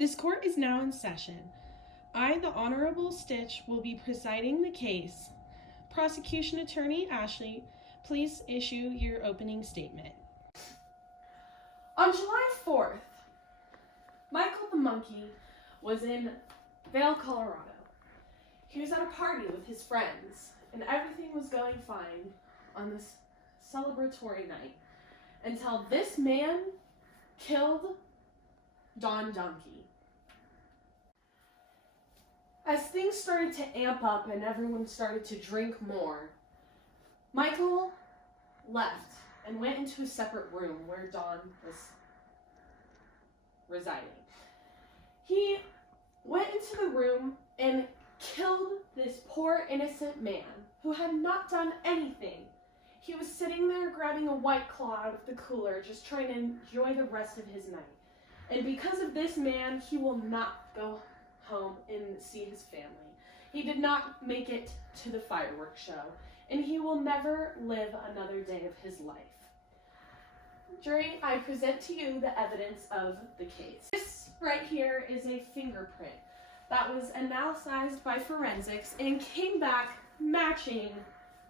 This court is now in session. I, the Honorable Stitch, will be presiding the case. Prosecution Attorney Ashley, please issue your opening statement. On July 4th, Michael the Monkey was in Vail, Colorado. He was at a party with his friends, and everything was going fine on this celebratory night until this man killed Don Donkey. As things started to amp up and everyone started to drink more, Michael left and went into a separate room where Don was residing. He went into the room and killed this poor innocent man who had not done anything. He was sitting there grabbing a White Claw out of the cooler, just trying to enjoy the rest of his night. And because of this man, he will not go home and see his family. He did not make it to the fireworks show, and he will never live another day of his life. Jury, I present to you the evidence of the case. This right here is a fingerprint that was analyzed by forensics and came back matching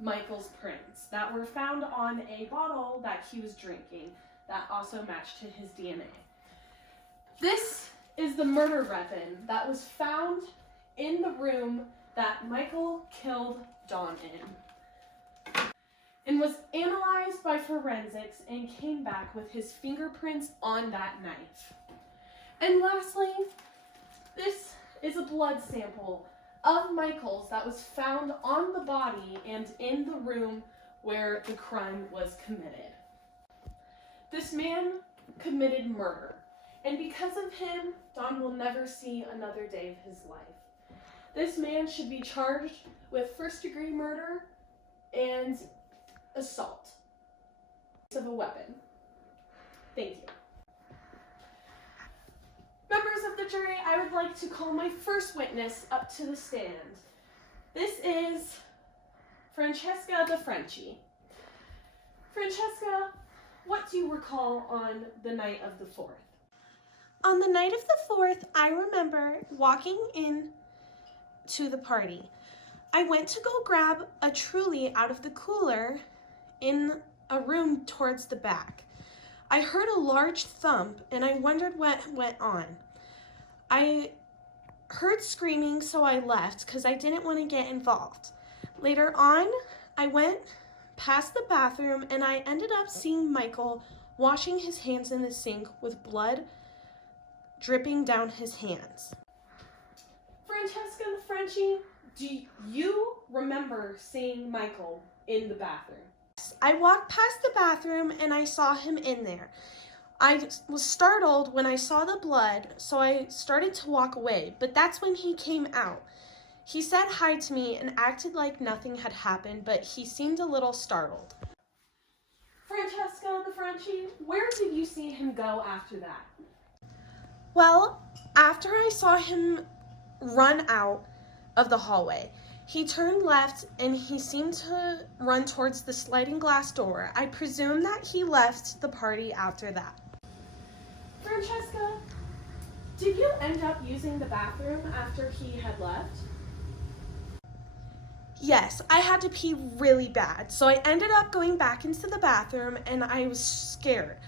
Michael's prints that were found on a bottle that he was drinking that also matched to his DNA. This is the murder weapon that was found in the room that Michael killed Don in and was analyzed by forensics and came back with his fingerprints on that knife. And lastly, this is a blood sample of Michael's that was found on the body and in the room where the crime was committed. This man committed murder, and because of him, Don will never see another day of his life. This man should be charged with first-degree murder and assault of a weapon. Thank you. Members of the jury, I would like to call my first witness up to the stand. This is Francesca the Frenchie. Francesca, what do you recall on the night of the 4th? On the night of the 4th, I remember walking in to the party. I went to go grab a Truly out of the cooler in a room towards the back. I heard a large thump and I wondered what went on. I heard screaming, so I left because I didn't want to get involved. Later on, I went past the bathroom and I ended up seeing Michael washing his hands in the sink with blood dripping down his hands. Francesca the Frenchie, do you remember seeing Michael in the bathroom? I walked past the bathroom and I saw him in there. I was startled when I saw the blood, so I started to walk away, but that's when he came out. He said hi to me and acted like nothing had happened, but he seemed a little startled. Francesca the Frenchie, where did you see him go after that? Well, after I saw him run out of the hallway, he turned left and he seemed to run towards the sliding glass door. I presume that he left the party after that. Francesca, did you end up using the bathroom after he had left? Yes, I had to pee really bad, so I ended up going back into the bathroom and I was scared.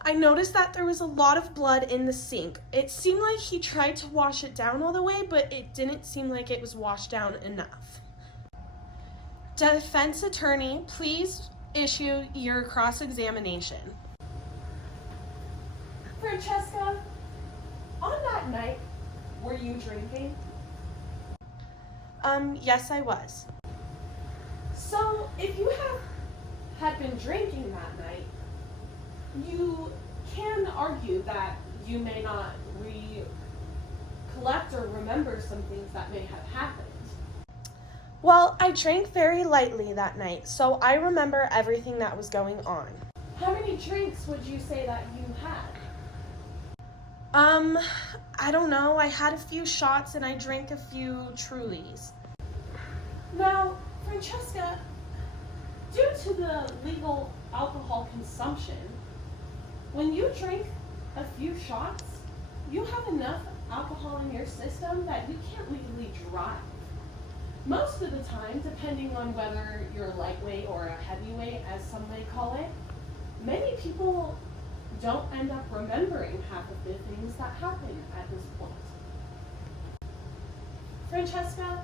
I noticed that there was a lot of blood in the sink. It seemed like he tried to wash it down all the way, but it didn't seem like it was washed down enough. Defense attorney, please issue your cross-examination. Francesca, on that night, were you drinking? Yes, I was. So, if you had been drinking that night, you can argue that you may not recollect or remember some things that may have happened. Well, I drank very lightly that night, so I remember everything that was going on. How many drinks would you say that you had? I don't know. I had a few shots and I drank a few Trulies. Now, Francesca, due to the legal alcohol consumption, when you drink a few shots, you have enough alcohol in your system that you can't legally drive. Most of the time, depending on whether you're lightweight or a heavyweight, as some may call it, many people don't end up remembering half of the things that happen at this point. Francesca,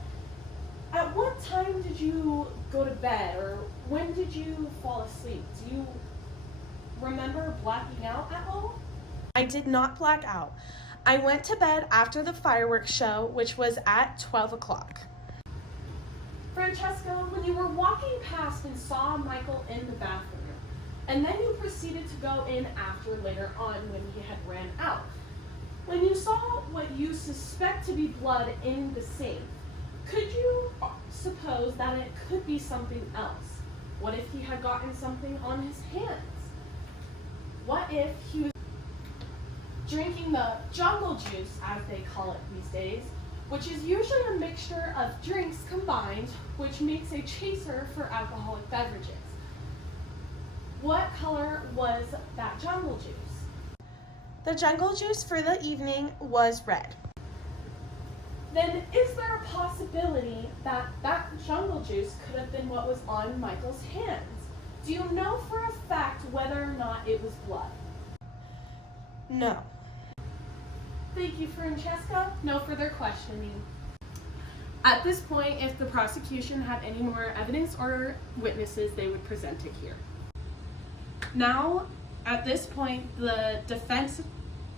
at what time did you go to bed, or when did you fall asleep? Do you remember blacking out at all? I did not black out. I went to bed after the fireworks show, which was at 12 o'clock. Francesca, when you were walking past and saw Michael in the bathroom, and then you proceeded to go in after later on when he had ran out, when you saw what you suspect to be blood in the sink, could you suppose that it could be something else? What if he had gotten something on his hands? What if he was drinking the jungle juice, as they call it these days, which is usually a mixture of drinks combined, which makes a chaser for alcoholic beverages? What color was that jungle juice? The jungle juice for the evening was red. Then is there a possibility that that jungle juice could have been what was on Michael's hands? Do you know for a fact whether or not it was blood? No. Thank you, Francesca. No further questioning. At this point, if the prosecution had any more evidence or witnesses, they would present it here. Now, at this point, the defense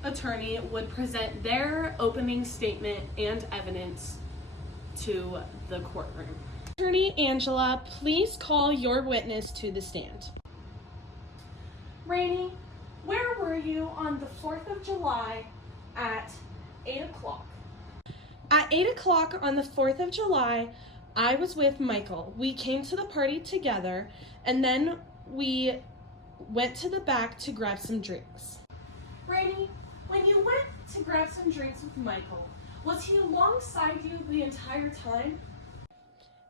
attorney would present their opening statement and evidence to the courtroom. Attorney Angela, please call your witness to the stand. Rainey, where were you on the 4th of July at 8 o'clock? At 8 o'clock on the 4th of July, I was with Michael. We came to the party together, and then we went to the back to grab some drinks. Rainey, when you went to grab some drinks with Michael, was he alongside you the entire time?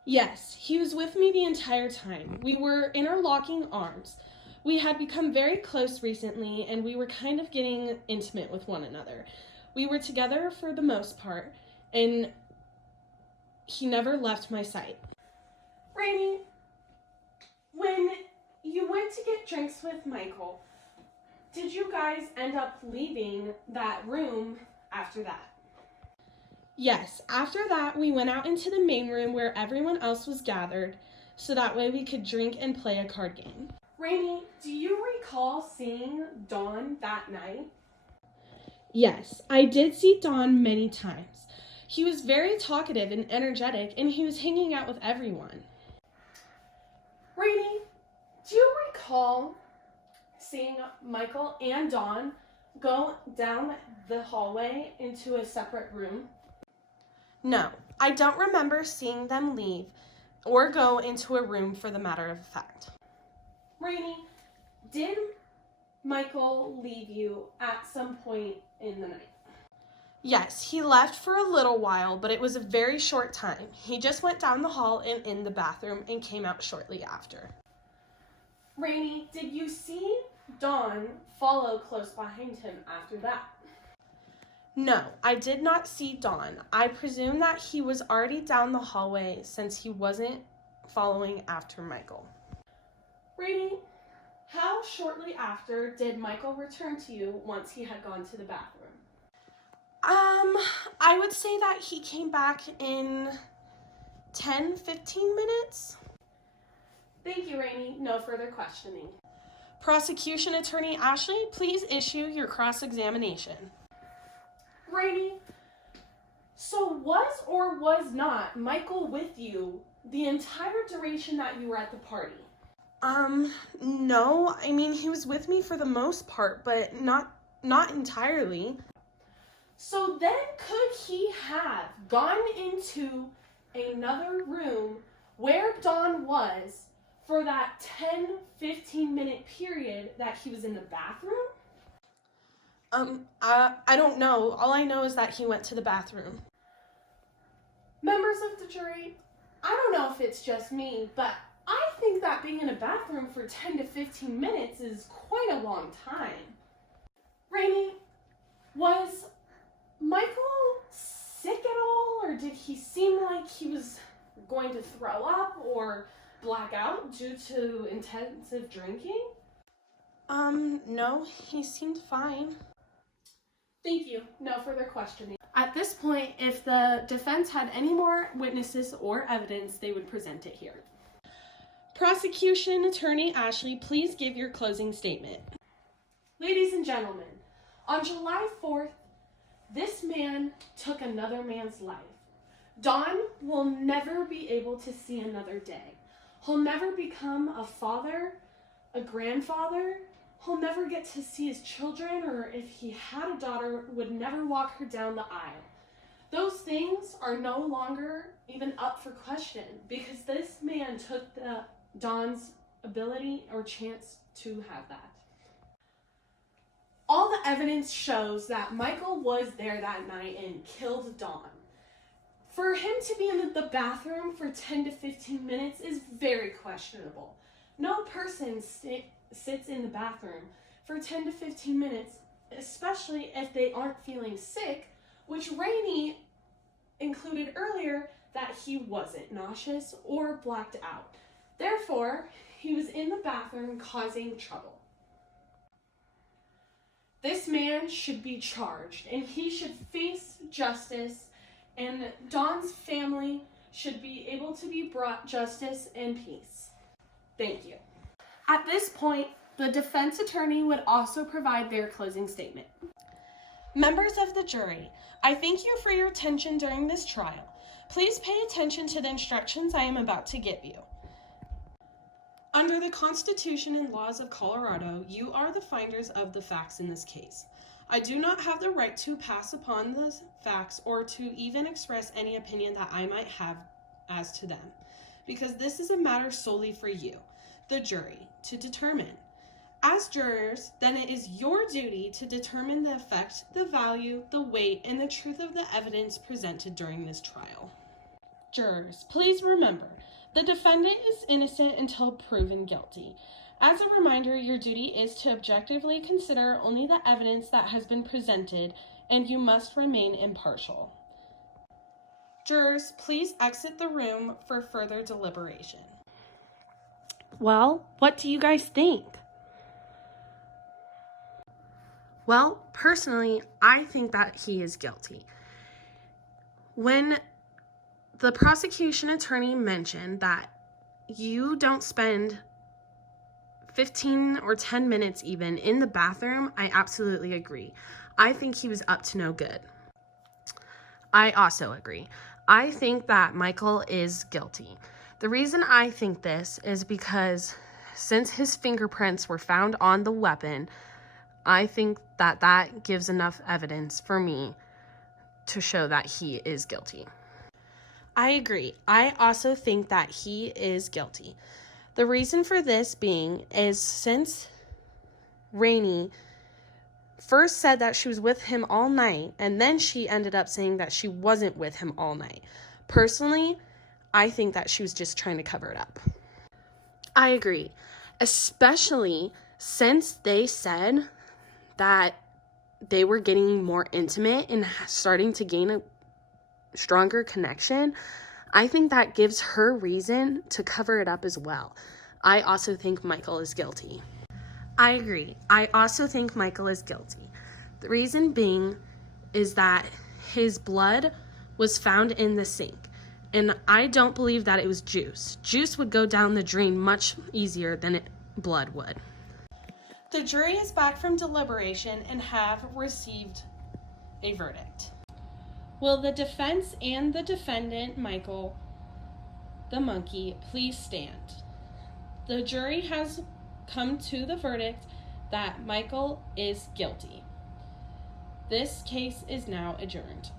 Yes, he was with me the entire time. We were interlocking arms. We had become very close recently, and we were kind of getting intimate with one another. We were together for the most part, and he never left my sight. Rainey, when you went to get drinks with Michael, did you guys end up leaving that room after that? Yes, after that, we went out into the main room where everyone else was gathered, so that way we could drink and play a card game. Rainey, do you recall seeing Dawn that night? Yes, I did see Don many times. He was very talkative and energetic, and he was hanging out with everyone. Rainey, do you recall seeing Michael and Dawn go down the hallway into a separate room? No, I don't remember seeing them leave or go into a room, for the matter of fact. Rainey, did Michael leave you at some point in the night? Yes, he left for a little while, but it was a very short time. He just went down the hall and in the bathroom and came out shortly after. Rainey, did you see Dawn follow close behind him after that? No, I did not see Don. I presume that he was already down the hallway since he wasn't following after Michael. Rainey, how shortly after did Michael return to you once he had gone to the bathroom? I would say that he came back in 10-15 minutes. Thank you, Rainey. No further questioning. Prosecution Attorney Ashley, please issue your cross-examination. Rainey, so was or was not Michael with you the entire duration that you were at the party? No. I mean, he was with me for the most part, but not entirely. So then could he have gone into another room where Dawn was for that 10-15 minute period that he was in the bathroom? I don't know. All I know is that he went to the bathroom. Members of the jury, I don't know if it's just me, but I think that being in a bathroom for 10 to 15 minutes is quite a long time. Rainey, was Michael like he was going to throw up or black out due to intensive drinking? No, he seemed fine. Thank you. No further questioning. At this point, if the defense had any more witnesses or evidence, they would present it here. Prosecution Attorney Ashley, please give your closing statement. Ladies and gentlemen, on July 4th, this man took another man's life. Don will never be able to see another day. He'll never become a father, a grandfather. He'll never get to see his children, or if he had a daughter, would never walk her down the aisle. Those things are no longer even up for question because this man took Don's ability or chance to have that. All the evidence shows that Michael was there that night and killed Don. For him to be in the bathroom for 10 to 15 minutes is very questionable. No person sits in the bathroom for 10 to 15 minutes, especially if they aren't feeling sick, which Rainey included earlier that he wasn't nauseous or blacked out. Therefore, he was in the bathroom causing trouble. This man should be charged and he should face justice, and Don's family should be able to be brought justice and peace. Thank you. At this point, the defense attorney would also provide their closing statement. Members of the jury, I thank you for your attention during this trial. Please pay attention to the instructions I am about to give you. Under the Constitution and laws of Colorado, you are the finders of the facts in this case. I do not have the right to pass upon the facts or to even express any opinion that I might have as to them, because this is a matter solely for you, the jury, to determine. As jurors, then it is your duty to determine the effect, the value, the weight, and the truth of the evidence presented during this trial. Jurors, please remember, the defendant is innocent until proven guilty. As a reminder, your duty is to objectively consider only the evidence that has been presented, and you must remain impartial. Jurors, please exit the room for further deliberation. Well, what do you guys think? Well, personally, I think that he is guilty. When the prosecution attorney mentioned that you don't spend 15 or 10 minutes even in the bathroom, I absolutely agree. I think he was up to no good. I also agree. I think that Michael is guilty. The reason I think this is because since his fingerprints were found on the weapon, I think that that gives enough evidence for me to show that he is guilty. I agree. I also think that he is guilty. The reason for this being is since Rainey first said that she was with him all night, and then she ended up saying that she wasn't with him all night. Personally, I think that she was just trying to cover it up. I agree. Especially since they said that they were getting more intimate and starting to gain a stronger connection. I think that gives her reason to cover it up as well. I also think Michael is guilty. I agree. I also think Michael is guilty. The reason being is that his blood was found in the sink, and I don't believe that it was juice. Juice would go down the drain much easier than blood would. The jury is back from deliberation and have received a verdict. Will the defense and the defendant, Michael, the monkey, please stand? The jury has come to the verdict that Michael is guilty. This case is now adjourned.